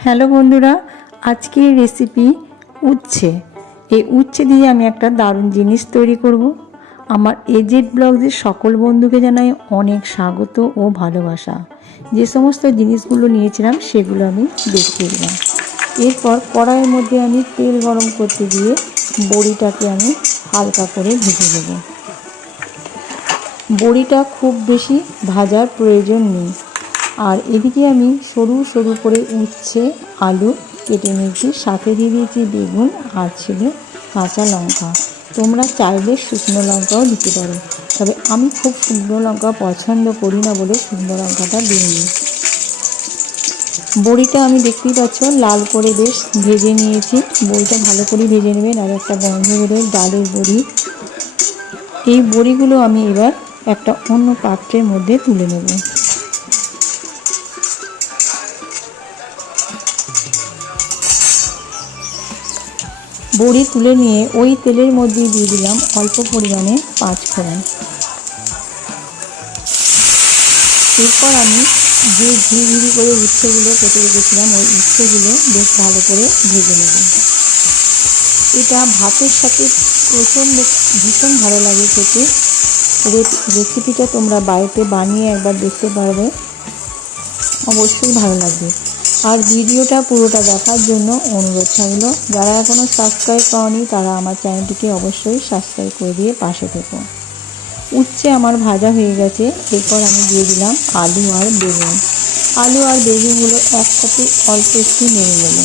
Hello বন্ধুরা, আজকের recipe উচ্ছে। এই উচ্ছে দিয়ে আমি একটা দারুণ জিনিস তৈরি করব। আমার এজেড ব্লগদের সকল বন্ধুকে জানাই অনেক স্বাগত ও ভালোবাসা। যে সমস্ত জিনিসগুলো নিয়েছিলাম, সেগুলো আমি দেখিয়ে দিলাম। এরপর কড়াইয়ের মধ্যে আমি তেল গরম করতে দিয়ে বড়িটাকে আমি হালকা করে ভেজে দেবো বড়িটা খুব বেশি ভাজার প্রয়োজন নেই। আর এদিকে আমি সরু সরু করে উচ্ছে, আলু, কেটে নিয়েছি। সাথে দিয়ে দিয়েছি বেগুন আর ছিল কাঁচা লঙ্কা। তোমরা চাইলে শুকনো লঙ্কাও দিতে পারো। তবে আমি খুব শুকনো লঙ্কা পছন্দ করি না বলে শুকনো লঙ্কাটা দিইনি। বড়িটা আমি দেখতেই পাচ্ছ, লাল করে বেশ ভেজে নিয়েছি। বড়িটা ভালো করে ভেজে নেবেন আর একটা গন্ধ বেরোয়, ডালের বড়ি। এই বড়িগুলো আমি এবার একটা অন্য পাত্রের মধ্যে তুলে নেব। বড়ি তুলে নিয়ে ওই তেলের মধ্যে দিয়ে দিলাম অল্প পরিমাণে পাঁচ ফোড়ন এরপর আমি যে ঝিরি ঝিরি করে উচ্ছেগুলো কেটে রেখেছিলাম, ওই উচ্ছেগুলো বেশ ভালো করে ভেজে নেব। এটা ভাতের সাথে প্রচণ্ড ভীষণ ভালো লাগে খেতে। রেসিপিটা তোমরা বাড়িতে বানিয়ে একবার দেখতে পারবে। অবশ্যই ভালো লাগবে। আর ভিডিওটা পুরোটা দেখার জন্য অনুরোধ থাকল। যারা এখনও সাবস্ক্রাইব করনি তারা আমার চ্যানেলটিকে অবশ্যই সাবস্ক্রাইব করে দিয়ে পাশে থেকো। উচ্ছে আমার ভাজা হয়ে গেছে, এরপর আমি দিয়ে দিলাম আলু আর বেগুন। আলু আর বেগুনগুলো একসাথে অল্প একটু নেড়ে নেব।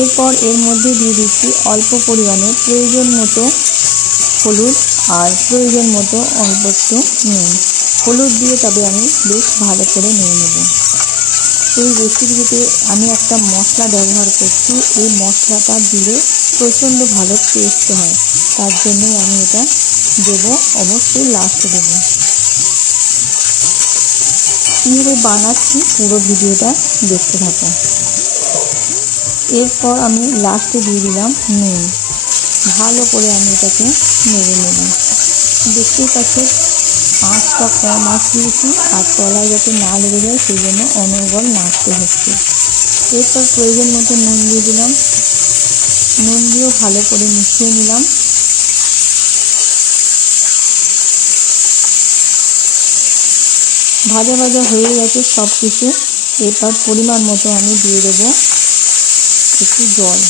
এরপর এর মধ্যে দিয়ে দিচ্ছি অল্প পরিমাণে প্রয়োজন মতো হলুদ আর প্রয়োজন মতো অল্প একটু নুন। হলুদ দিয়ে তবে আমি বেশ ভালো করে নিয়ে নেব। এই রেসিপিতে আমি একটা মশলা ব্যবহার করছি। এই মশলাটা দিলে প্রচণ্ড ভালো টেস্ট হয়। তার জন্যই আমি এটা দেব, অবশ্যই লাস্টে দেবো। কীভাবে বানাচ্ছি, পুরো ভিডিওটা দেখতে থাকো। এরপর আমি লাস্টে দিয়ে দিলাম নুন। ভালো করে আমি এটাকে নেড়ে নেব। দেখতেই পাচ্ছি আঁচটা কম আঁচ দিয়েছি আর তলায় যাতে না লেগে যায় সেই জন্য অনর্গল নাড়তে হচ্ছে। এরপর প্রয়োজন মতো নুন দিয়ে দিলাম। নুন দিয়েও ভালো করে মিশিয়ে নিলাম। ভাজা ভাজা হয়ে গেছে সব কিছু এরপর পরিমাণ মতো আমি দিয়ে দেবো একটু জল।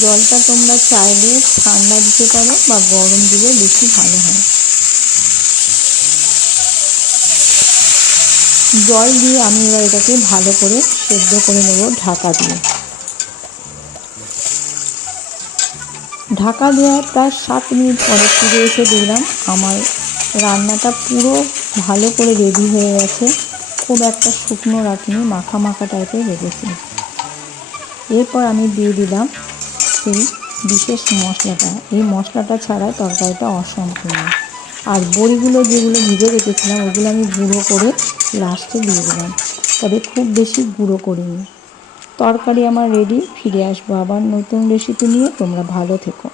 জলটা তোমরা চাইলে ঠান্ডা দিতে পারো বা গরম দিলে বেশি ভালো হয়। জল দিয়ে আমি এবার এটাকে ভালো করে সেদ্ধ করে নেব ঢাকা দিয়ে। ঢাকা দেওয়ার প্রায় সাত মিনিট পরে ফিরে এসে দেখলাম আমার রান্নাটা পুরো ভালো করে রেডি হয়ে গেছে। খুব একটা শুকনো রাখিনি, মাখা মাখা টাইপের রেখেছি। এরপর আমি দিয়ে দিলাম সেই বিশেষ মশলাটা। এই মশলাটা ছাড়া তরকারিটা অসম্পূর্ণ। আর বইগুলো যেগুলো ভিজে রেখেছিলাম, ওগুলো আমি গুঁড়ো করে লাস্টে দিয়ে দিলাম। তবে খুব বেশি গুঁড়ো করিনি। তরকারি আমার রেডি ফিরে আসব আবার নতুন রেসিপি নিয়ে। তোমরা ভালো থেকো।